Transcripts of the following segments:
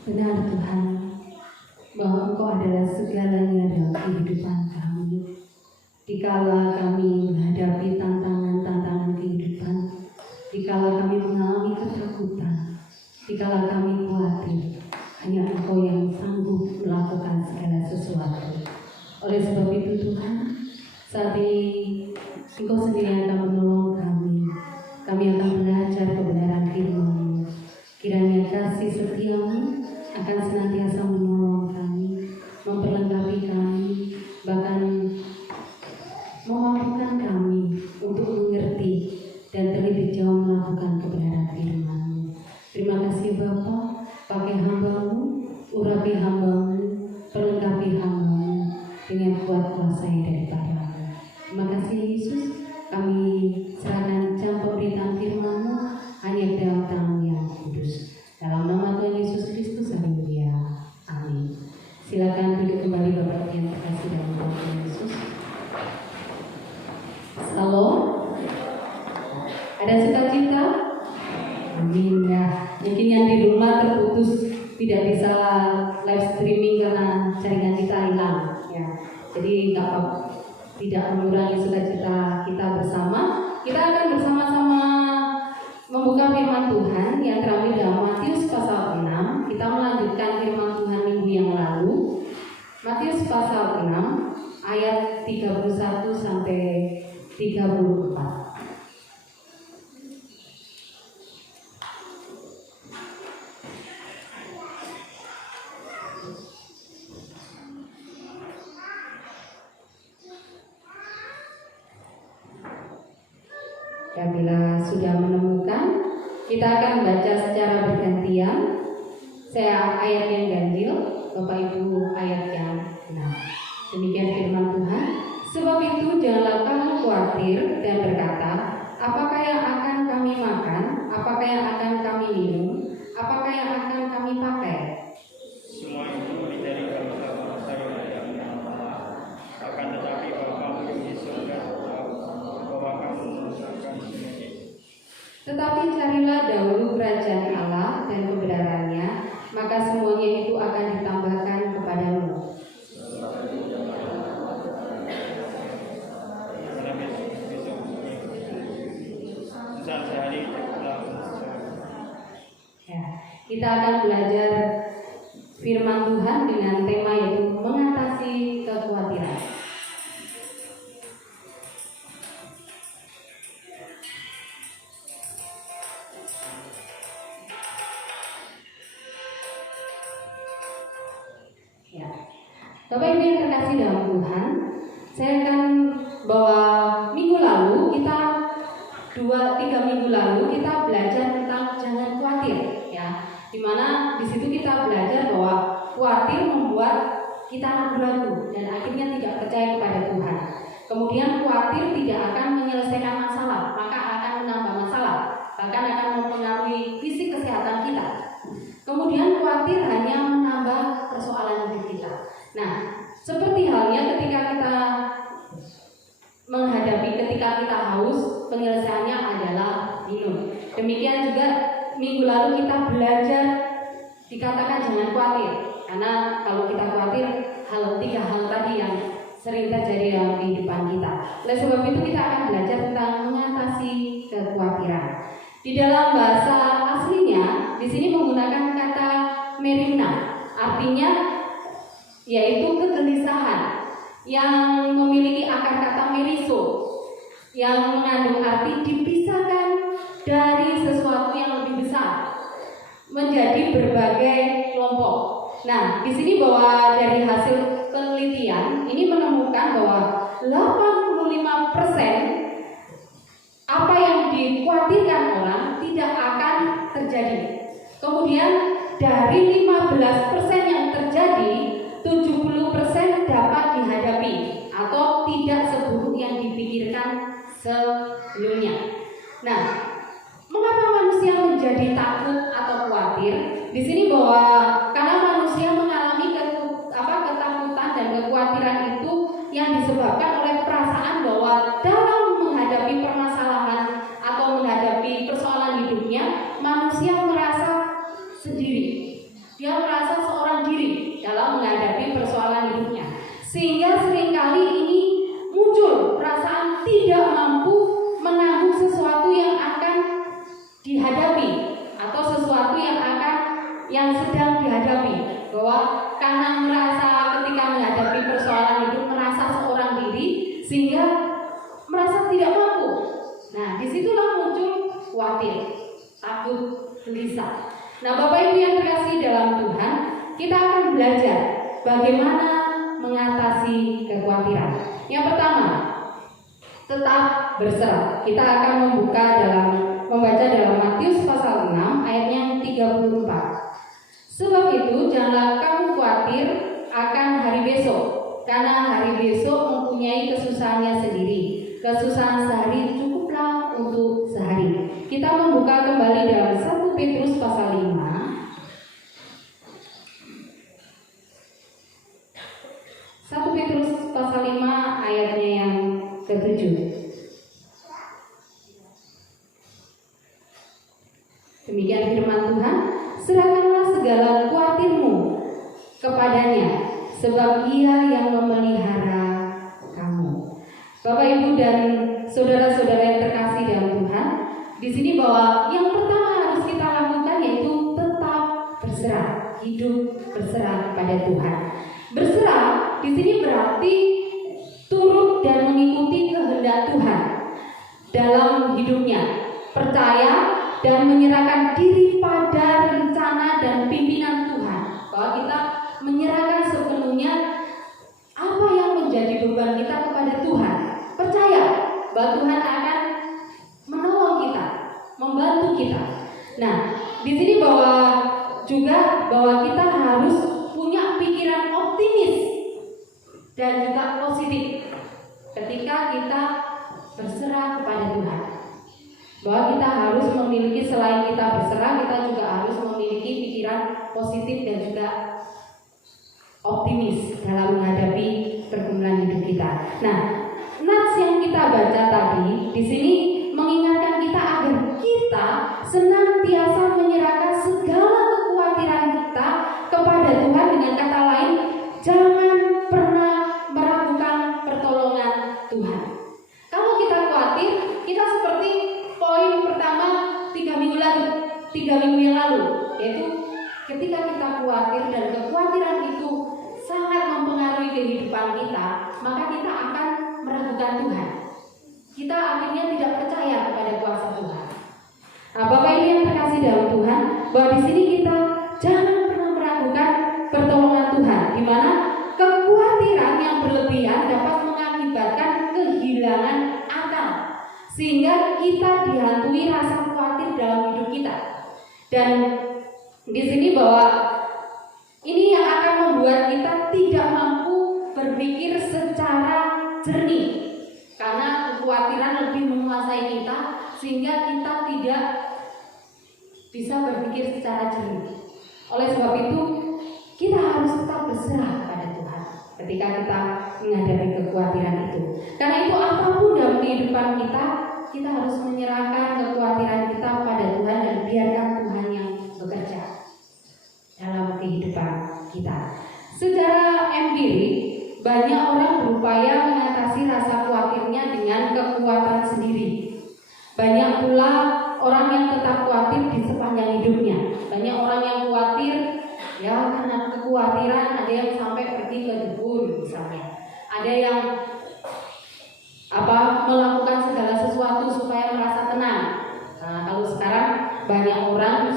Benar Tuhan, bahwa Engkau adalah segalanya dalam kehidupan kami. Dikala kami menghadapi tantangan-tantangan kehidupan, dikala kami mengalami ketakutan, dikala kami khawatir, hanya Engkau yang sanggup melakukan segala sesuatu. Oleh sebab itu Tuhan, saat ini Engkau sendiri akan menolong kami. Kami akan belajar kebenaran firman-Mu. Kiranya kasih setia-Mu akan senantiasa menolong kami, memperlengkapi kami, bahkan memampukan kami untuk mengerti dan terlebih jauh melakukan kebenaran firman-Mu. Terima kasih Bapa, pakai hamba-Mu, urapi hamba-Mu, perlengkapi hamba-Mu dengan kuat kuasa yang daripada-Mu. Terima kasih Yesus, kami serahkan jam pemberitaan firman-Mu hanya ke dalam tangan yang kudus. Dalam nama Tuhan Yesus Kristus, haleluya. Amin. Silakan duduk kembali Bapak yang terkasih dalam Tuhan Yesus. Salam. Ada sukacita? Amin ya. Mungkin yang di rumah terputus tidak bisa live streaming karena jaringan kita hilang ya. Jadi tidak mengurangi sukacita kita bersama. Kita akan bersama-sama membuka firman Tuhan yang terambil dalam Matius pasal 6. Kita melanjutkan firman Tuhan minggu yang lalu. Matius pasal 6 ayat 31 sampai 34. Bila sudah menemukan, kita akan baca secara bergantian. Saya ayat yang ganjil, Bapak Ibu ayat yang genap. Demikian firman Tuhan. Sebab itu janganlah kamu khawatir dan berkata, apakah yang akan kami makan, apakah yang akan kami minum, apakah yang akan kami pakai? Semua itu mencari bangsa-bangsa yang ada di Allah. Akan tetapi Bapa di surga tahu bahwa kamu mengerjakan semua itu. Tetapi carilah dahulu kerajaan Allah dan kebenarannya, maka semuanya itu akan ditambahkan kepadamu. Ya, kita akan belajar firman Tuhan dengan tema yaitu mengatasi kekhawatiran. Bapak Ibu yang terkasih dalam Tuhan, saya akan bawa minggu lalu kita 2-3 minggu lalu kita belajar tentang jangan khawatir, ya. Dimana di situ kita belajar bahwa khawatir membuat kita ragu-ragu dan akhirnya tidak percaya kepada Tuhan. Kemudian khawatir tidak akan menyelesaikan masalah, maka akan menambah masalah, bahkan akan mempengaruhi fisik kesehatan kita. Kemudian khawatir hanya menambah persoalan hidup kita. Nah, seperti halnya ketika kita kita haus, penyelesaiannya adalah minum. Demikian juga minggu lalu kita belajar dikatakan jangan khawatir, karena kalau kita khawatir 3 hal tadi yang sering terjadi dalam kehidupan kita. Oleh sebab itu kita akan belajar tentang mengatasi kekhawatiran. Di dalam bahasa aslinya di sini menggunakan kata merina, artinya yaitu kegelisahan yang memiliki akar kata meriso yang mengandung arti dipisahkan dari sesuatu yang lebih besar menjadi berbagai kelompok. Nah, di sini bahwa dari hasil penelitian ini menemukan bahwa 85% apa yang dikhawatirkan orang tidak akan terjadi. Kemudian dari 15% yang terjadi, 70% dapat dihadapi atau tidak seburuk yang dipikirkan sebelumnya. Nah, mengapa manusia menjadi takut atau khawatir? Di sini bahwa karena manusia mengalami ketakutan dan kekhawatiran itu yang disebabkan oleh perasaan bahwa dalam menghadapi permasalahan atau menghadapi persoalan hidupnya, manusia merasa sendiri. Dia merasa seorang diri dalam menghadapi persoalan hidupnya. Sehingga seringkali ini muncul perasaan tidak mampu menanggung sesuatu yang akan dihadapi atau sesuatu yang sedang dihadapi. Bahwa karena merasa ketika menghadapi persoalan hidup merasa seorang diri sehingga merasa tidak mampu. Nah, disitulah muncul khawatir, takut, gelisah. Nah, Bapak Ibu yang terkasih dalam Tuhan, kita akan belajar bagaimana mengatasi kekhawatiran. Yang pertama, tetap berserah. Kita akan membaca dalam Matius pasal 6 ayat yang 34. Sebab itu janganlah kamu khawatir akan hari besok, karena hari besok mempunyai kesusahannya sendiri. Kesusahan sehari cukuplah untuk sehari. Kita membuka kembali dalam 1 Petrus pasal 5. 1 Petrus pasal 5 ayatnya yang ke-7. Demikian firman Tuhan, serahkanlah segala khawatirmu kepadanya, sebab Ia yang memelihara kamu. Bapak Ibu dan saudara-saudara yang terkasih dalam Tuhan, di sini bahwa yang pertama harus kita lakukan yaitu tetap berserah, hidup berserah kepada Tuhan. Berserah di sini berarti turut dan mengikuti kehendak Tuhan dalam hidupnya, percaya dan menyerahkan diri pada rencana dan pimpinan Tuhan. Bahwa kita menyerahkan sepenuhnya apa yang menjadi beban kita kepada Tuhan. Percaya bahwa Tuhan akan menolong kita, membantu kita. Nah, di sini bahwa kita harus punya pikiran optimis dan juga positif ketika kita berserah kepada Tuhan. Bahwa kita harus memiliki, selain kita berserah, kita juga harus memiliki pikiran positif dan juga optimis dalam menghadapi pergumulan hidup kita. Nah, nats yang kita baca tadi di sini mengingatkan kita agar kita senantiasa menyerahkan segala kekhawatiran kita kepada Tuhan. Dengan kata lain, jangan pernah meragukan pertolongan Tuhan. Kalau kita khawatir, kita seperti poin pertama 3 minggu yang lalu, yaitu ketika kita khawatir dan kekhawatiran itu sangat mempengaruhi kehidupan kita, maka kita akan meragukan Tuhan. Kita akhirnya tidak percaya kepada kuasa Tuhan. Nah, Bapak Ibu yang terkasih dalam Tuhan, bahwa di sini kita jangan pernah meragukan pertolongan Tuhan, di mana kekhawatiran yang berlebihan dapat mengakibatkan kehilangan akal, sehingga kita dihantui rasa khawatir dalam hidup kita. Dan di sini bahwa ini yang akan membuat kita tidak mampu berpikir secara jernih, karena kekhawatiran lebih menguasai kita sehingga kita tidak bisa berpikir secara jernih. Oleh sebab itu kita harus tetap berserah kepada Tuhan ketika kita menghadapi kekhawatiran itu. Karena itu apapun dalam kehidupan kita harus menyerahkan kekhawatiran kita pada Tuhan dan biarkan Tuhan yang bekerja dalam kehidupan kita. Secara empirik, banyak orang berupaya mengatasi rasa khawatirnya dengan kekuatan sendiri. Banyak pula orang yang tetap khawatir di sepanjang hidupnya. Banyak orang yang khawatir ya karena kekhawatiran, ada yang sampai pergi ke dukun misalnya. Ada yang melakukan segala sesuatu supaya merasa tenang. Nah, kalau sekarang banyak orang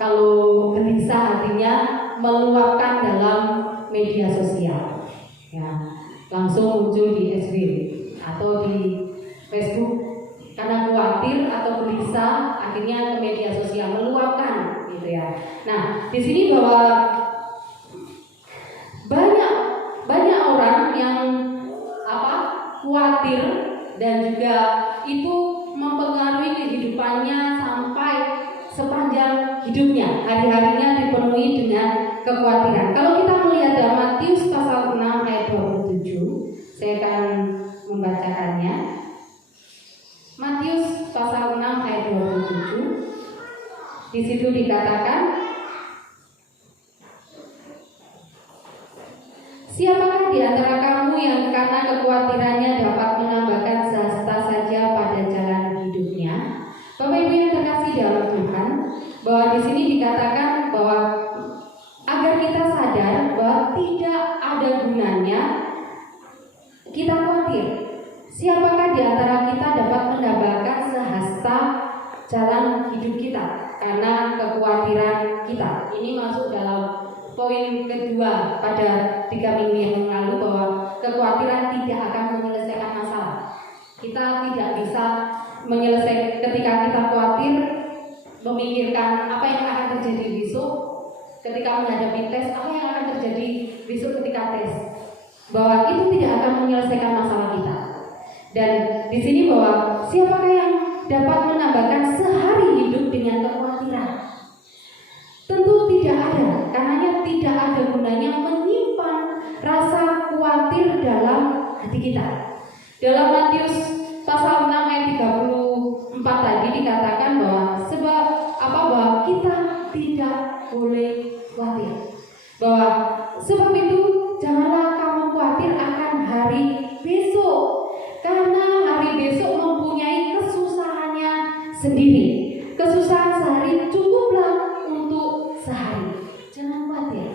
kalau gelisah hatinya meluapkan dalam media sosial. Ya, langsung muncul di FB atau di Facebook karena khawatir atau gelisah, akhirnya ke media sosial meluapkan, gitu ya. Nah, di sini bahwa banyak orang yang khawatir dan juga itu mempengaruhi kehidupannya sampai sepanjang hidupnya. Hari-harinya dipenuhi dengan kekhawatiran. Kalau kita melihat dalam Matius pasal 6 ayat 27, saya akan membacakannya. Matius pasal 6 ayat 27. Di situ dikatakan, Siapakah di antara kamu yang karena kekhawatirannya dapat menambahkan sehasta saja pada jalan hidupnya? Bapak Ibu yang terkasih dalam Tuhan, bahwa di sini dikatakan bahwa agar kita sadar bahwa tidak ada gunanya kita khawatir. Siapakah di antara kita dapat menambahkan sehasta jalan hidup kita karena kekhawatiran kita? Ini masuk dalam poin kedua pada 3 minggu yang lalu, bahwa kekhawatiran tidak akan menyelesaikan masalah. Kita tidak bisa menyelesaikan ketika kita khawatir memikirkan apa yang akan terjadi besok ketika menghadapi tes, apa yang akan terjadi besok ketika tes, bahwa itu tidak akan menyelesaikan masalah kita. Dan di sini bahwa siapakah yang dapat menambahkan sehari hidup dengan kekhawatiran? Tentu tidak ada, karenanya tidak ada gunanya menyimpan rasa khawatir dalam hati kita. Dalam Matius pasal 6 ayat 34 tadi dikatakan bahwa bahwa kita tidak boleh khawatir. Bahwa sebab itu janganlah kamu khawatir akan hari besok, karena hari besok mempunyai kesusahannya sendiri. Kesusahan sehari cukuplah untuk sehari. Jangan khawatir,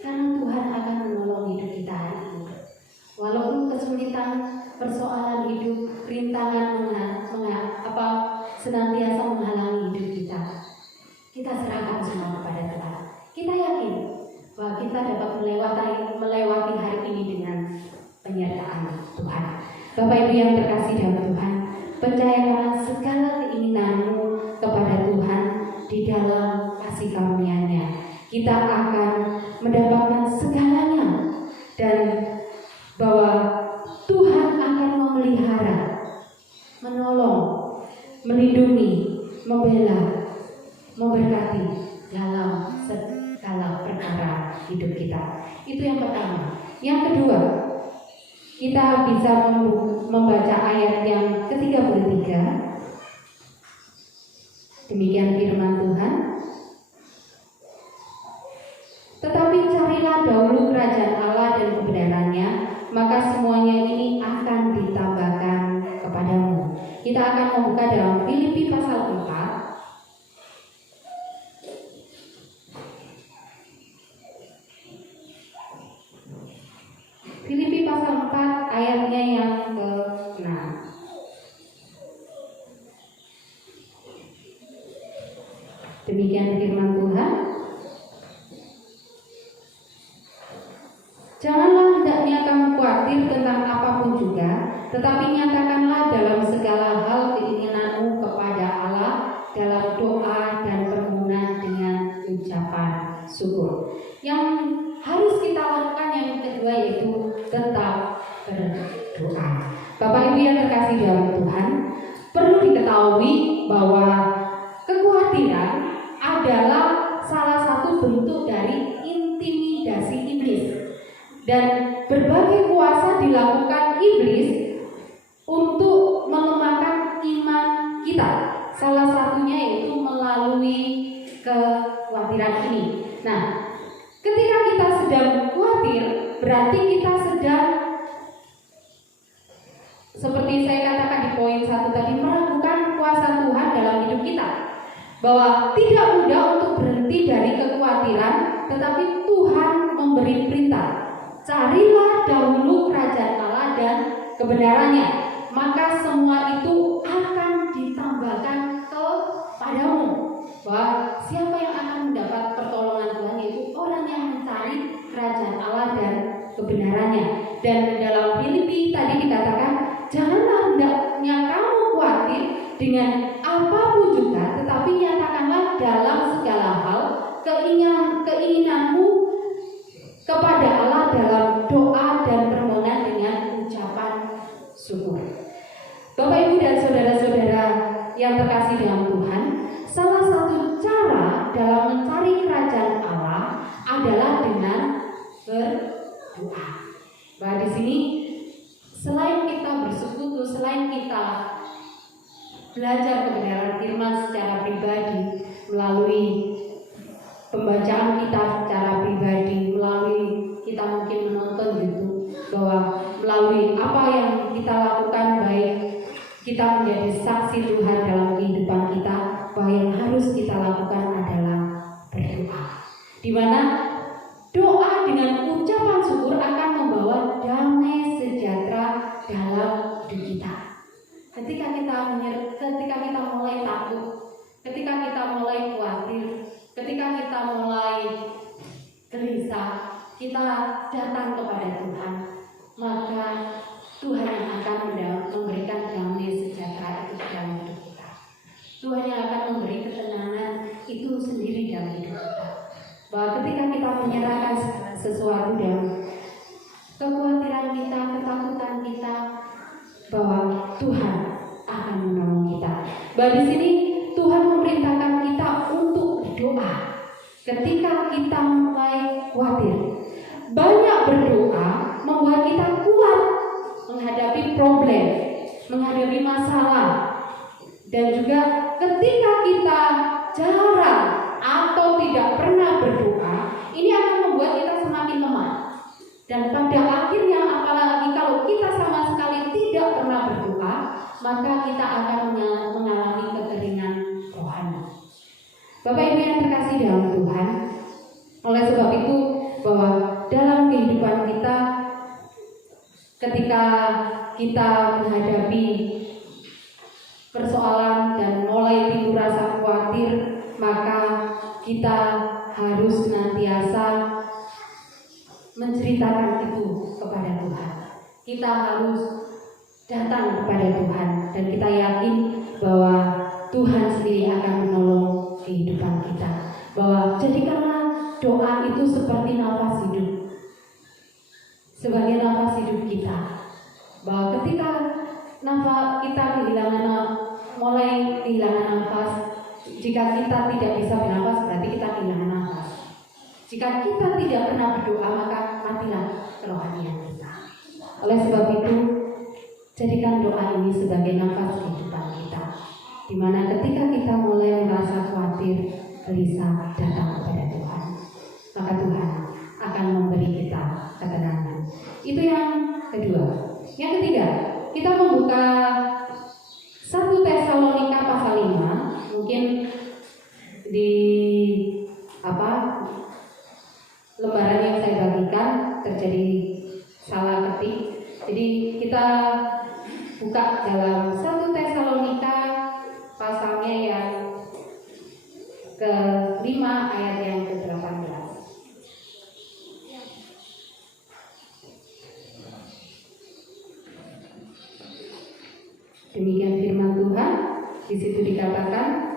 karena Tuhan akan menolong hidup kita hari ini. Walaupun kesulitan, persoalan hidup, rintangan senantiasa menghalangi hidup kita, kita serahkan semua kepada Tuhan. Kita yakin bahwa kita dapat melewati hari ini dengan penyertaan Tuhan. Bapak Ibu yang terkasih dalam Tuhan, percayakanlah segala keinginanmu kepada Tuhan di dalam kasih karunia-Nya. Kita akan mendapatkan segalanya, dan bahwa Tuhan akan memelihara, menolong, melindungi, membela, memberkati dalam segala perkara hidup kita. Itu yang pertama. Yang kedua, kita bisa membaca ayat yang ke-33. Demikian firman Tuhan. Tetapi carilah dahulu kerajaan Allah dan kebenarannya, maka semuanya ini akan ditambahkan kepadamu. Kita akan membuka dalam Filipi pasal 4. Filipi pasal 4 ayatnya yang ke-6. Demikian firman Tuhan. Janganlah hendaknya kamu khawatir tentang apapun juga, tetapi nyatakanlah dalam segala hal keinginanmu kepada Allah dalam doa dan permohonan dengan ucapan syukur. Yang harus kita lakukan yang kedua yaitu tetap berdoa. Bapak Ibu yang terkasih dalam Tuhan, perlu diketahui bahwa kekhawatiran adalah salah satu bentuk dari intimidasi iblis. Dan berbagai kuasa dilakukan iblis untuk melemahkan iman kita. Salah satunya yaitu melalui kekhawatiran ini. Nah, ketika kita sedang khawatir, berarti kita sedang, seperti saya katakan di poin 1 tadi, meragukan kuasa Tuhan dalam hidup kita. Bahwa tidak mudah untuk berhenti dari kekhawatiran, tetapi Tuhan memberi perintah. Carilah dahulu kerajaan Allah dan kebenarannya, maka semua itu akan ditambahkan kepadamu. Bahwa siapa yang akan mendapat pertolongan Tuhan yaitu orang yang mencari kerajaan Allah dan kebenarannya. Dan dalam Filipi tadi dikatakan, janganlah hendaknya kamu khawatir dengan apapun juga, tetapi nyatakanlah dalam segala hal keinginanmu kepada Allah dalam doa dan permohonan dengan ucapan syukur. Bapak Ibu dan saudara-saudara yang terkasih dalam Tuhan, salah satu cara dalam mencari kerajaan Allah adalah dengan berdoa. Bahwa di sini selain kita bersekutu, selain kita belajar kebenaran firman secara pribadi melalui pembacaan kitab secara pribadi, melalui kita mungkin menonton kita menjadi saksi Tuhan dalam kehidupan kita, bahwa yang harus kita lakukan adalah berdoa. Di mana doa dengan ucapan syukur akan membawa damai sejahtera dalam hidup kita. Ketika kita mulai takut, ketika kita mulai khawatir, ketika kita mulai gelisah, kita datang kepada Tuhan, maka Tuhan yang akan memberikan damai sejahtera itu dalam hidup kita. Tuhan yang akan memberi ketenangan itu sendiri dalam hidup kita. Bahwa ketika kita menyerahkan sesuatu dan kekhawatiran kita, ketakutan kita, bahwa Tuhan akan menolong kita. Bahwa di sini Tuhan memerintahkan kita untuk berdoa. Ketika kita mulai khawatir, banyak berdoa membuat kita kuat menghadapi problem, menghadapi masalah. Dan juga ketika kita jarang atau tidak pernah berdoa, ini akan membuat kita semakin lemah. Dan pada akhirnya, apalagi kalau kita sama sekali tidak pernah berdoa, maka kita akan mengalami kekeringan rohani. Bapak Ibu yang terkasih dalam Tuhan, oleh sebab itu bahwa dalam kehidupan kita, ketika kita menghadapi persoalan dan mulai timbul rasa khawatir, maka kita harus senantiasa menceritakan itu kepada Tuhan. Kita harus datang kepada Tuhan dan kita yakin bahwa Tuhan sendiri akan menolong kehidupan kita. Bahwa jadikanlah doa itu seperti nafas hidup, sebagai nafas hidup kita. Bahwa ketika kita mulai kehilangan nafas, jika kita tidak bisa bernafas berarti kita kehilangan nafas. Jika kita tidak pernah berdoa, maka matilah kerohanian kita. Oleh sebab itu, jadikan doa ini sebagai nafas kehidupan kita, di mana ketika kita mulai merasa khawatir, gelisah, datang kepada Tuhan, maka Tuhan akan memberi kita ketenangan. Itu yang kedua. Yang ketiga, kita membuka 1 Tesalonika pasal 5. Mungkin di lembaran yang saya bagikan terjadi salah ketik. Jadi kita buka dalam 1 Tesalonika pasalnya yang ke-5 ayat yang ke-18. Demikian firman Tuhan. Di situ dikatakan,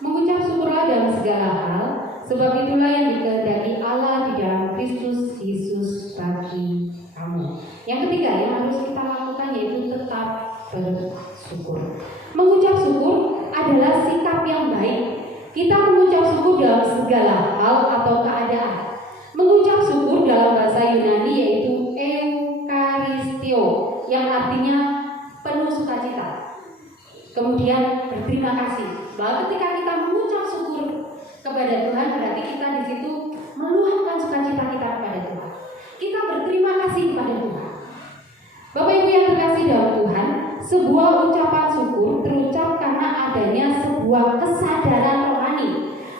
mengucap syukurlah dalam segala hal, sebab itulah yang dikehendaki Allah di dalam Kristus Yesus bagi kamu. Yang ketiga yang harus kita lakukan yaitu tetap bersyukur. Mengucap syukur adalah sikap yang baik. Kita mengucap syukur dalam segala hal atau keadaan. Mengucap syukur dalam bahasa Yunani yaitu eukaristio, yang artinya penuh sukacita. Kemudian berterima kasih. Bahwa ketika kita mengucap syukur kepada Tuhan, berarti kita di situ meluapkan sukacita kita kepada Tuhan. Kita berterima kasih kepada Tuhan. Bapak Ibu yang terkasih dalam Tuhan, sebuah ucapan syukur terucap karena adanya sebuah kesadaran rohani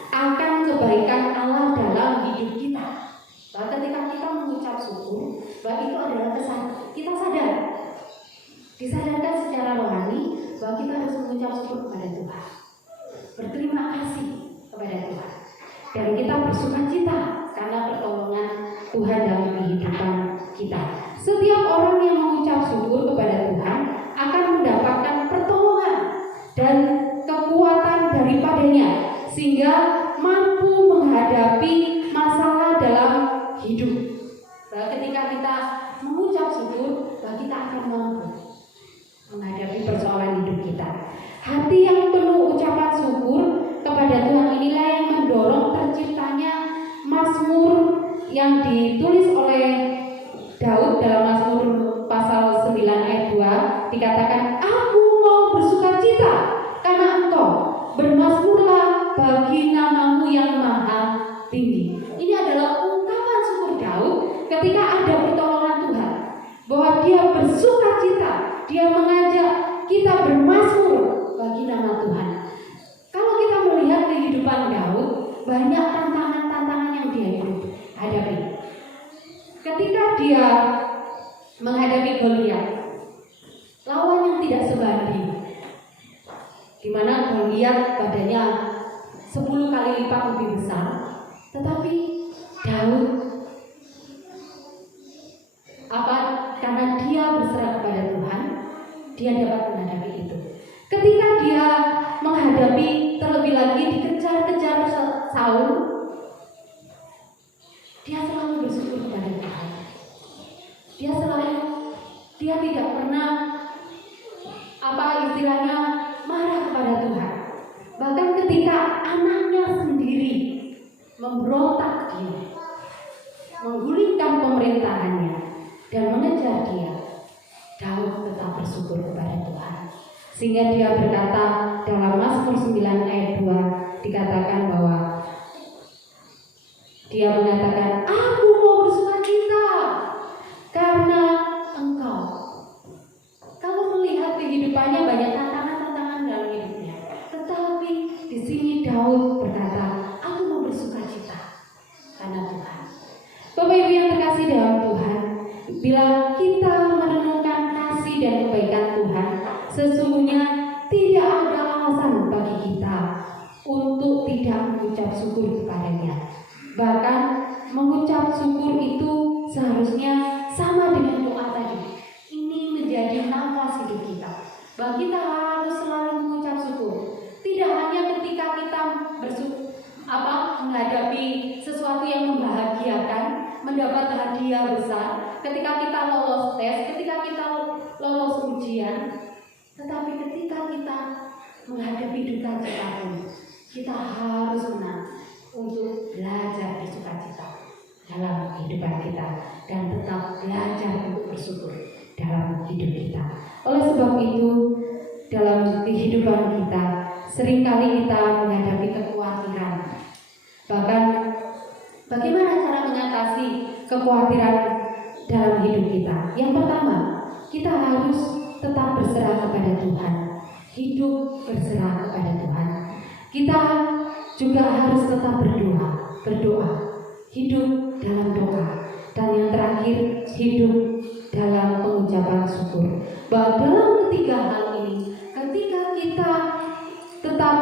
akan kebaikan Allah dalam hidup kita. Bahwa ketika kita mengucap syukur, bahwa itu adalah kita sadar, disadarkan secara rohani bahwa kita harus mengucap syukur kepada Tuhan, berterima kasih kepada Tuhan, dan kita bersukacita karena pertolongan Tuhan dalam kehidupan kita. Setiap orang yang mengucap syukur kepada Tuhan akan mendapatkan pertolongan dan kekuatan daripadanya, sehingga mampu menghadapi masalah dalam hidup. Bahwa ketika kita mengucap syukur, bahwa kita akan mampu menghadapi persoalan hidup kita. Hati yang penuh ucapan syukur kepada Tuhan inilah yang mendorong terciptanya Mazmur yang ditulis oleh Daud dalam Mazmur pasal 9 ayat 2, dikatakan, aku mau bersukacita karena engkau, bermazmurlah bagi namamu yang maha tinggi. Ini adalah ungkapan syukur Daud ketika ada pertolongan Tuhan, bahwa dia bersukacita banyak tantangan-tantangan yang dia hadapi. Ketika dia menghadapi Goliat, lawan yang tidak sebanding, di mana Goliat badannya 10 kali lipat lebih besar, tetapi Daud karena dia berserah kepada Tuhan, dia dapat menghadapi itu. Ketika dia menghadapi terlebih lagi dikejar-kejar Saul, dia selalu bersyukur kepada Tuhan. Dia tidak pernah marah kepada Tuhan. Bahkan ketika anaknya sendiri memberontak dia, menggulingkan pemerintahannya dan mengejar dia, Daud tetap bersyukur kepada Tuhan. Sehingga dia berkata dalam Mazmur 9 ayat 2 dikatakan bahwa dia mengatakan, aku mau bersukacita karena Engkau. Kalau melihat kehidupannya banyak tantangan dalam hidupnya, tetapi di sini Daud berkata, aku mau bersukacita karena Tuhan. Bapak Ibu yang terkasih dalam Tuhan, bila kita merenungkan kasih dan kebaikan Tuhan, sesungguhnya tidak ada alasan bagi kita untuk tidak mengucap syukur kepadanya. Bahkan mengucap syukur itu seharusnya sama dengan doa tadi. Ini menjadi nafas hidup kita. Bahwa kita harus selalu mengucap syukur. Tidak hanya ketika kita menghadapi sesuatu yang membahagiakan, mendapat hadiah besar, ketika kita lolos tes, ketika kita lolos ujian, tetapi ketika kita menghadapi duka cita pun, kita harus menang untuk belajar bersukacita dalam kehidupan kita dan tetap belajar untuk bersyukur dalam hidup kita. Oleh sebab itu, dalam kehidupan kita seringkali kita menghadapi kekhawatiran. Bahkan bagaimana cara mengatasi kekhawatiran dalam hidup kita? Yang pertama, kita harus tetap berserah kepada Tuhan. Hidup berserah kepada Tuhan. Kita juga harus tetap berdoa, hidup dalam doa, dan yang terakhir hidup dalam pengucapan syukur. Bahwa dalam ketiga hal ini, ketika kita tetap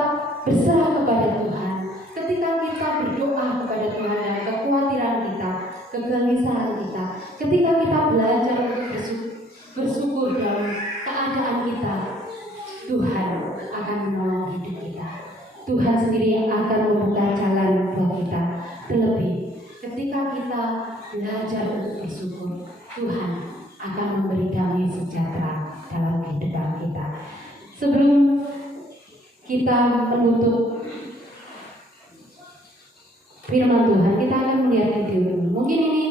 berserah kepada Tuhan, ketika kita berdoa kepada Tuhan dan kekhawatiran kita, kegelisahan kita, ketika kita belajar bersyukur dalam keadaan kita, Tuhan akan menolong hidup kita. Tuhan sendiri yang akan membuka jalan buat kita. Terlebih ketika kita belajar untuk bersyukur, Tuhan akan memberi damai sejahtera dalam kehidupan kita. Sebelum kita menutup firman Tuhan, kita akan melihat video ini. Mungkin ini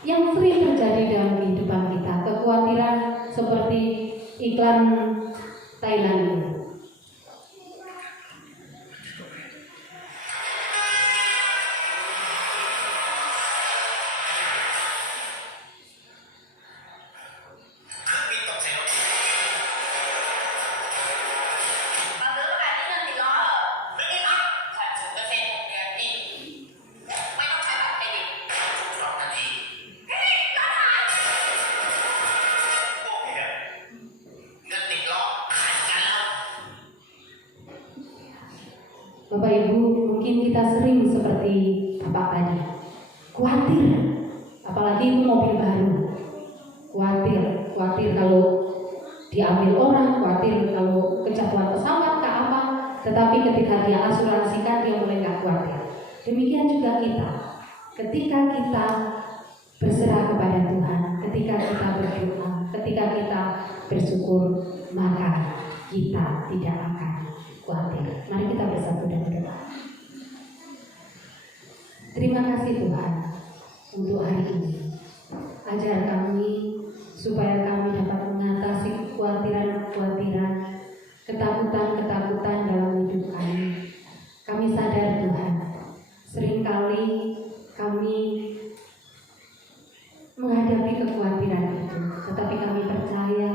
yang sering terjadi dalam kehidupan kita, kekhawatiran seperti iklan Thailand ini. Bapak Ibu, mungkin kita sering seperti Bapak tadi, khawatir, apalagi itu mobil baru, khawatir kalau diambil orang, khawatir kalau kejatuhan pesawat ke apa, tetapi ketika dia asuransikan dia mulai nggak khawatir. Demikian juga kita, ketika kita berserah kepada Tuhan, ketika kita berdoa, ketika kita bersyukur, maka kita tidak akan khawatir. Mari kita bersatu dan berdoa. Terima kasih Tuhan untuk hari ini. Ajar kami supaya kami dapat mengatasi kekhawatiran-kekhawatiran, ketakutan-ketakutan dalam hidup kami. Kami sadar Tuhan, seringkali kami menghadapi kekhawatiran itu, tetapi kami percaya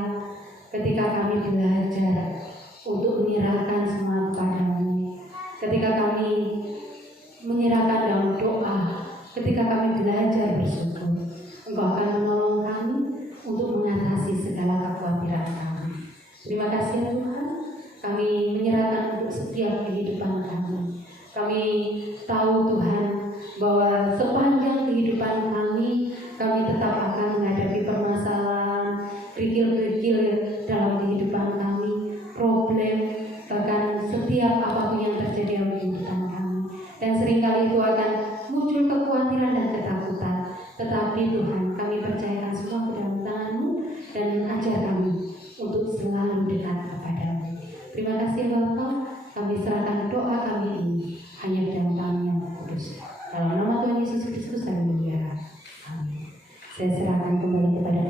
ketika kami belajar untuk menyerahkan semua kepada-Mu, ketika kami menyerahkan dalam doa, ketika kami belajar bersyukur, Engkau akan menolong kami untuk mengatasi segala kekhawatiran kami. Terima kasih ya Tuhan, kami menyerahkan untuk setiap kehidupan kami. Kami tahu Tuhan bahwa sepanjang kehidupan kami tetap akan menghadapi permasalahan, kerikil-kerikil dalam kehidupan kami, problem, bahkan setiap apapun yang terjadi dalam kehidupan kami. Dan seringkali itu akan muncul kekhawatiran dan ketakutan. Tetapi Tuhan, kami percayakan semua ke dalam tangan-Mu dan ajar kami untuk selalu dekat kepada-Mu. Terima kasih Bapa, kami serahkan doa kami ini hanya ke dalam tangan yang kudus. Dalam nama Tuhan Yesus Kristus, haleluya. Amin. Saya serahkan kembali kepada